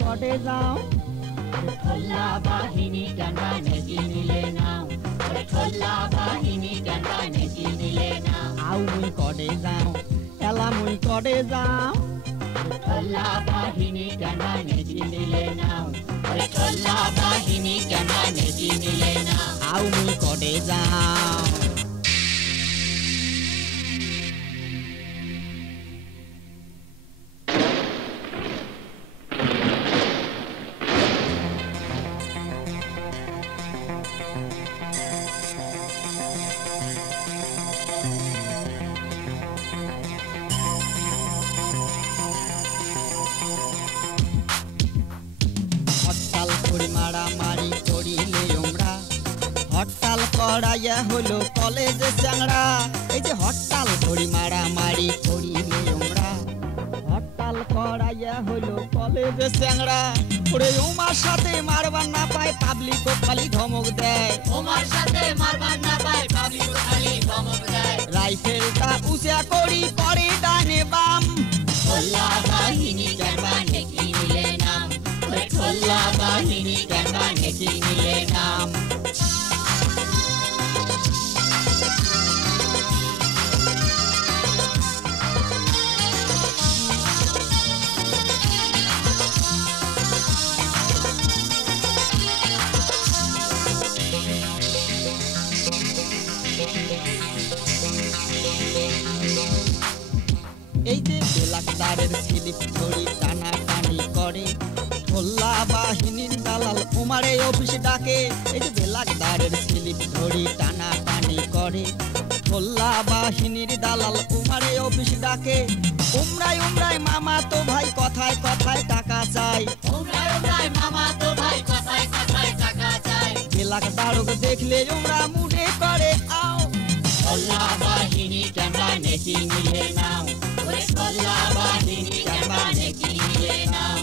কটে যাও ঠোল্লা বাহিনী কেনবা নেকি নিলে নাও ঠোল্লা বাহিনী কেনবা নেকি নিলে নাও আউ মুই কটে যাও এলা মুই কটে যাও ঠোল্লা বাহিনী কেনবা নেকি নিলে নাও ঠোল্লা বাহিনী কেনবা নেকি নিলে নাও আউ মুই কটে যাও হরতাল করে মারামারি করিলে আমরা হরতাল করাইয়া হলো কলেজে চ্যাংড়া এই যে হরতাল করে মারামারি করিলে আমরা হরতাল করাইয়া হলো কলেজে চ্যাংড়া ওরে ওমার সাথে মারবার না পায় পাবলিক ও খালি ধমক দেয় তোমার সাথে মারবার না পায় পাবলিক খালি ধমক দেয় রাইফেলটা উঁচা করি করে ডানে বাম ঠোল্লা বাহিনী কেনবা নেকি নিলে নাম ঠোল্লা বাহিনী কেনবা নেকি নিলে নাম এই যে বেলাকদারের স্লিপ ধরি টানাটানি করে ঠোল্লা বাহিনীর দালাল উমারে অফিস ডাকে এই যে বেলাকদারের স্লিপ ধরি টানাটানি করে ঠোল্লা বাহিনীর দালাল উমারে অফিস ডাকে উমরাই উমরাই মামা তো ভাই কথায় কথায় টাকা চাই উমরাই উমরাই মামা তো ভাই কথায় কথায় টাকা চাই বেলাকদারক দেখলে উমরা মুডে করে আও ঠোল্লা বাহিনী কেনবা নেকি নিলে নাও ঠোল্লা বাহিনী কেনবা নেকি নিলে নাও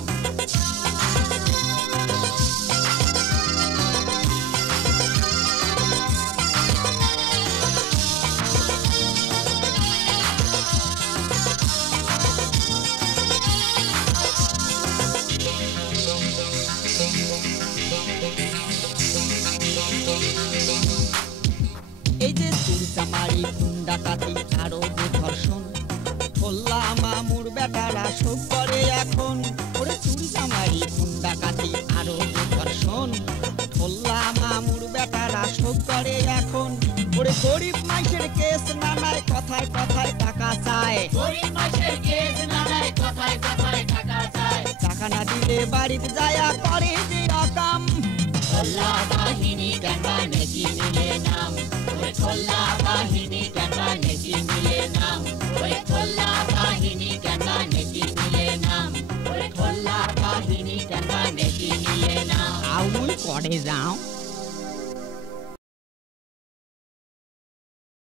এই যে চুরিচামারি ডাকাতি আরো যে ধর্ষণ ঠোল্লা মামুর বেটারা শোক করে এখন ওরে চুরিচামারি ডাকাতি আরো যে ধর্ষণ ঠোল্লা মামুর বেটারা শোক করে এখন ওরে গরিব মানুষের কেস নানায় কথায় কথায় টাকা চায় গরিব মানুষের কেস নানায় কথায় কথায় টাকা চায় টাকা না দিলে বাড়িতে যায়া করে যে রকম ঠোল্লা বাহিনী কেনবা নেকি নিলে নাও ঠোল্লা বাহিনী কেনবা নেকি নিলে নাও ঠোল্লা বাহিনী কেনবা নেকি নিলে নাও ঠোল্লা বাহিনী কেনবা নেকি নিলে নাও আউ মুই করে যাও